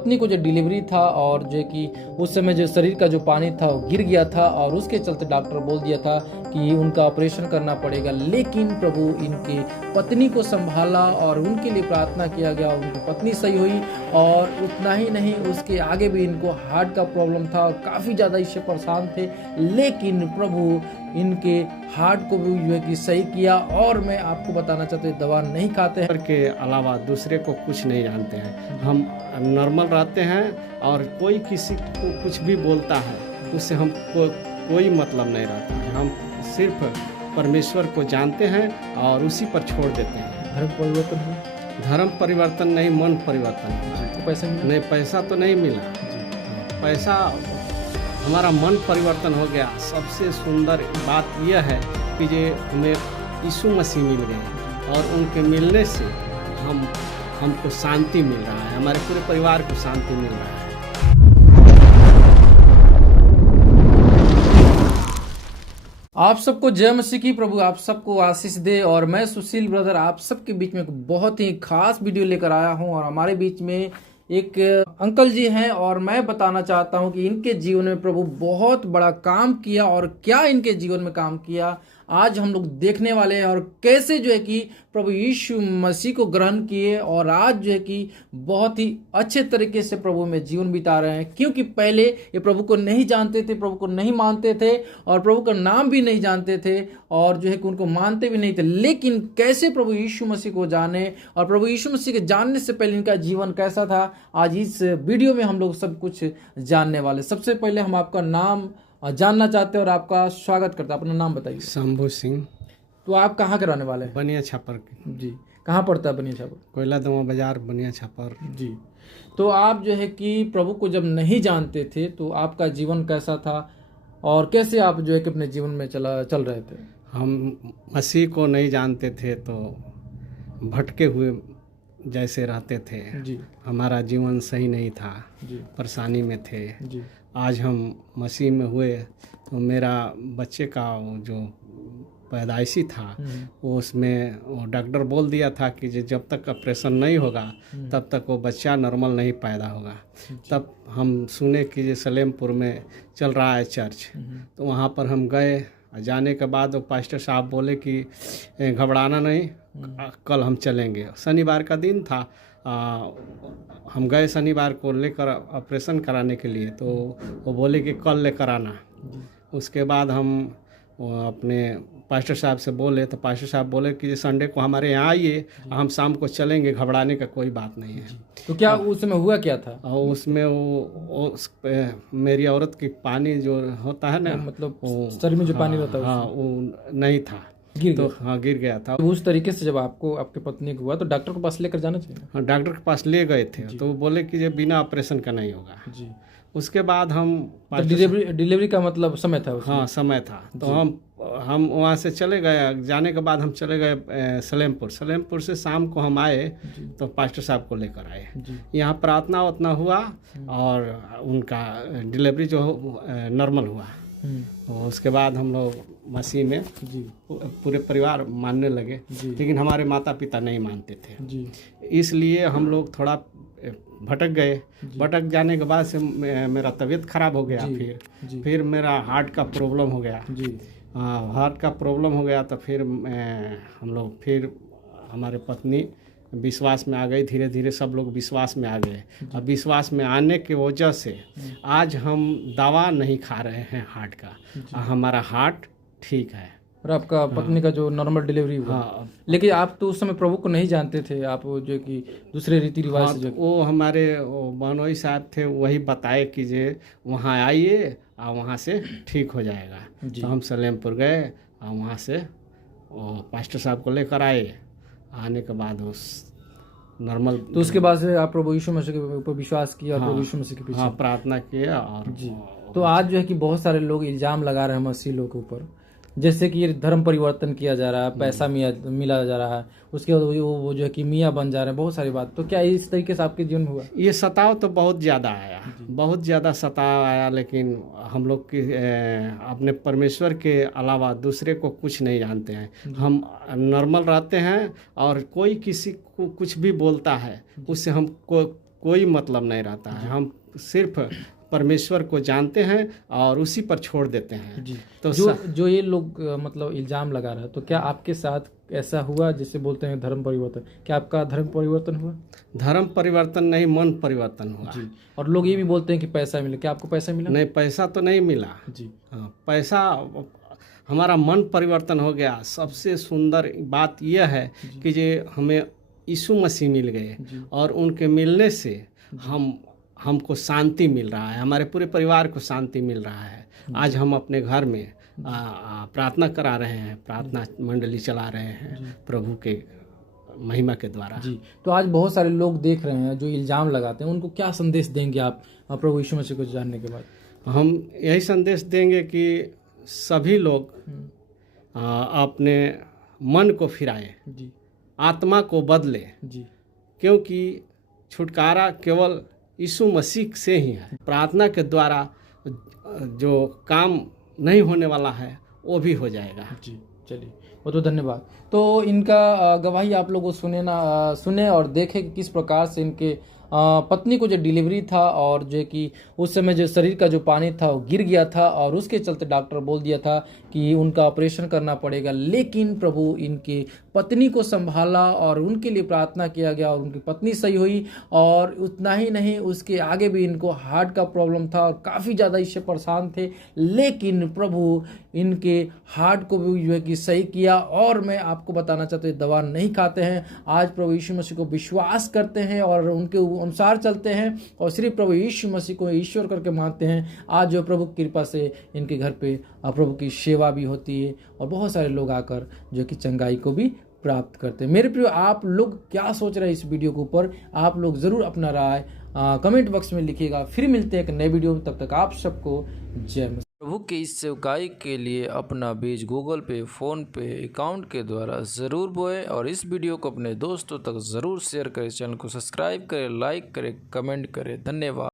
पत्नी को जो डिलीवरी था और जो कि उस समय जो शरीर का जो पानी था वो गिर गया था और उसके चलते डॉक्टर बोल दिया था कि उनका ऑपरेशन करना पड़ेगा। लेकिन प्रभु इनके पत्नी को संभाला और उनके लिए प्रार्थना किया गया, उनकी पत्नी सही हुई। और उतना ही नहीं, उसके आगे भी इनको हार्ट का प्रॉब्लम था और काफ़ी ज़्यादा इससे परेशान थे। लेकिन प्रभु इनके हार्ट को भी जो है कि सही किया। और मैं आपको बताना चाहता हूँ, दवा नहीं खाते हैं के अलावा दूसरे को कुछ नहीं जानते हैं। हम नॉर्मल रहते हैं और कोई किसी को कुछ भी बोलता है उससे हमको कोई मतलब नहीं रहता है। हम सिर्फ परमेश्वर को जानते हैं और उसी पर छोड़ देते हैं। धर्म परिवर्तन हुआ? धर्म परिवर्तन नहीं, मन परिवर्तन हुआ है। तो पैसे मिले? नहीं, पैसा तो नहीं मिला। पैसा, हमारा मन परिवर्तन हो गया। सबसे सुंदर बात यह है कि जे हमें यीशु मसीह मिल गए और उनके मिलने से हमको शांति मिल रहा है, हमारे पूरे परिवार को शांति मिल रहा है। आप सबको जय मसीह की। प्रभु आप सबको आशीष दे। और मैं सुशील ब्रदर आप सबके बीच में एक बहुत ही खास वीडियो लेकर आया हूं। और हमारे बीच में एक अंकल जी हैं और मैं बताना चाहता हूं कि इनके जीवन में प्रभु बहुत बड़ा काम किया। और क्या इनके जीवन में काम किया आज हम लोग देखने वाले हैं। और कैसे जो है कि प्रभु यीशु मसीह को ग्रहण किए और आज जो है कि बहुत ही अच्छे तरीके से प्रभु में जीवन बिता रहे हैं। क्योंकि पहले ये प्रभु को नहीं जानते थे, प्रभु को नहीं मानते थे और प्रभु का नाम भी नहीं जानते थे और जो है कि उनको मानते भी नहीं थे। लेकिन कैसे प्रभु यीशु मसीह को जाने और प्रभु यीशु मसीह के जानने से पहले इनका जीवन कैसा था, आज इस वीडियो में हम लोग सब कुछ जानने वाले। सबसे पहले हम आपका नाम जानना चाहते हैं और आपका स्वागत करते हैं। अपना नाम बताइए। शंभू सिंह। तो आप कहाँ के रहने वाले हैं? बनिया छापर जी। कहाँ पड़ता है बनिया छापर? कोयला दवा बाजार, बनिया छापर। जी। तो आप जो है कि प्रभु को जब नहीं जानते थे तो आपका जीवन कैसा था और कैसे आप जो है कि अपने जीवन में चल रहे थे? हम मसीह को नहीं जानते थे तो भटके हुए जैसे रहते थे जी। हमारा जीवन सही नहीं था जी। परेशानी में थे जी। आज हम मसीह में हुए तो मेरा बच्चे का जो पैदाइशी था वो उसमें वो डॉक्टर बोल दिया था कि जब तक ऑपरेशन नहीं होगा तब तक वो बच्चा नॉर्मल नहीं पैदा होगा। तब हम सुने कि ये सलेमपुर में चल रहा है चर्च, तो वहाँ पर हम गए। जाने के बाद वो पास्टर साहब बोले कि घबराना नहीं, कल हम चलेंगे। शनिवार का दिन था। हम गए शनिवार को लेकर ऑपरेशन कराने के लिए, तो वो बोले कि कल लेकर आना। उसके बाद हम अपने पास्टर साहब से बोले तो पास्टर साहब बोले कि संडे को हमारे यहाँ आइए, हम शाम को चलेंगे, घबराने का कोई बात नहीं है। तो क्या उस समय हुआ क्या था? और उसमें मेरी औरत की पानी जो होता है ना, मतलब शरीर में जो पानी रहता है, हाँ, वो नहीं था, गिर तो गया। हाँ गिर गया था। तो उस तरीके से जब आपको आपके पत्नी को हुआ तो डॉक्टर के पास लेकर जाना चाहिए। हाँ, डॉक्टर के पास ले गए थे तो वो बोले कि ये बिना ऑपरेशन का नहीं होगा। जी। उसके बाद हम तो डिलीवरी का मतलब समय था उसमें? हाँ, समय था। तो हम वहाँ से चले गए। जाने के बाद हम चले गए सलेमपुर से शाम को हम आए तो पास्टर साहब को लेकर आए। यहाँ प्रार्थना उतना हुआ और उनका डिलीवरी जो नॉर्मल हुआ। उसके बाद हम लोग मसीह में पूरे परिवार मानने लगे, लेकिन हमारे माता पिता नहीं मानते थे। इसलिए हम लोग थोड़ा भटक गए। भटक जाने के बाद से मेरा तबीयत खराब हो गया। फिर मेरा हार्ट का प्रॉब्लम हो गया। हार्ट का प्रॉब्लम हो गया तो फिर हम लोग फिर हमारे पत्नी विश्वास में आ गई। धीरे धीरे सब लोग विश्वास में आ गए। अब विश्वास में आने की वजह से आज हम दवा नहीं खा रहे हैं हार्ट का। हमारा हार्ट ठीक है। और आपका पत्नी का जो नॉर्मल डिलीवरी हुआ। हाँ। लेकिन आप तो उस समय प्रभु को नहीं जानते थे, आप जो कि दूसरे रीति रिवाज हाँ, से जो वो हमारे बनोई साहब थे, वही बताए कि जे वहाँ आइए और वहाँ से ठीक हो जाएगा। तो हम सलेमपुर गए और वहाँ से पास्टर साहब को लेकर आए। आने के बाद उस नॉर्मल, तो उसके बाद से आप प्रभु यीशु मसीह के ऊपर विश्वास किया और प्रभु यीशु मसीह के पीछे प्रार्थना किया। और जी। तो आज जो है कि बहुत सारे लोग इल्जाम लगा रहे हैं मसीह लोग के ऊपर, जैसे कि ये धर्म परिवर्तन किया जा रहा है, पैसा मिला जा रहा है, उसके बाद वो जो है कि मियाँ बन जा रहे हैं, बहुत सारी बात। तो क्या इस तरीके से आपके जीवन में हुआ? ये सताव तो बहुत ज़्यादा आया, बहुत ज़्यादा सताव आया। लेकिन हम लोग की अपने परमेश्वर के अलावा दूसरे को कुछ नहीं जानते हैं। हम नॉर्मल रहते हैं और कोई किसी को कुछ भी बोलता है उससे हमको कोई मतलब नहीं रहता है। हम सिर्फ परमेश्वर को जानते हैं और उसी पर छोड़ देते हैं। जी। तो जो ये लोग मतलब इल्ज़ाम लगा रहे हैं, तो क्या आपके साथ ऐसा हुआ जैसे बोलते हैं धर्म परिवर्तन? क्या आपका धर्म परिवर्तन हुआ? धर्म परिवर्तन नहीं, मन परिवर्तन हुआ। जी। और लोग ये भी बोलते हैं कि पैसा मिला, क्या आपको पैसा मिला? नहीं, पैसा तो नहीं मिला। जी। हाँ, पैसा, हमारा मन परिवर्तन हो गया। सबसे सुंदर बात यह है कि ये हमें यीशु मसीह मिल गए और उनके मिलने से हमको शांति मिल रहा है, हमारे पूरे परिवार को शांति मिल रहा है। आज हम अपने घर में प्रार्थना करा रहे हैं, प्रार्थना मंडली चला रहे हैं प्रभु के महिमा के द्वारा। जी। तो आज बहुत सारे लोग देख रहे हैं जो इल्ज़ाम लगाते हैं, उनको क्या संदेश देंगे आप प्रभु यीशु मसीह को जानने के बाद? हम यही संदेश देंगे कि सभी लोग अपने मन को फिराएं, जी। आत्मा को बदले, जी। क्योंकि छुटकारा केवल यीशु मसीह से ही है। प्रार्थना के द्वारा जो काम नहीं होने वाला है वो भी हो जाएगा। जी, चलिए, बहुत धन्यवाद। तो इनका गवाही आप लोगों को सुने और देखे कि किस प्रकार से इनके पत्नी को जो डिलीवरी था और जो कि उस समय जो शरीर का जो पानी था वो गिर गया था और उसके चलते डॉक्टर बोल दिया था कि उनका ऑपरेशन करना पड़ेगा, लेकिन प्रभु इनके पत्नी को संभाला और उनके लिए प्रार्थना किया गया और उनकी पत्नी सही हुई। और उतना ही नहीं, उसके आगे भी इनको हार्ट का प्रॉब्लम था और काफ़ी ज़्यादा इससे परेशान थे, लेकिन प्रभु इनके हार्ट को भी जो है कि सही किया। और मैं आपको बताना चाहता हूँ, दवा नहीं खाते हैं, आज प्रभु यीशु मसीह को विश्वास करते हैं और उनके अनुसार चलते हैं और सिर्फ प्रभु यीशु मसीह को ईश्वर करके मानते हैं। आज जो प्रभु की कृपा से इनके घर पे प्रभु की सेवा भी होती है और बहुत सारे लोग आकर जो कि चंगाई को भी प्राप्त करते हैं। मेरे प्रिय, आप लोग क्या सोच रहे हैं इस वीडियो के ऊपर? आप लोग ज़रूर अपना राय कमेंट बॉक्स में लिखिएगा। फिर मिलते हैं एक नए वीडियो में, तब तक आप सबको जय मसीह। प्रभु के इस सेवकाई के लिए अपना बीज गूगल पे, फ़ोन पे अकाउंट के द्वारा ज़रूर बोएं और इस वीडियो को अपने दोस्तों तक ज़रूर शेयर करें। चैनल को सब्सक्राइब करें, लाइक करें, कमेंट करें। धन्यवाद।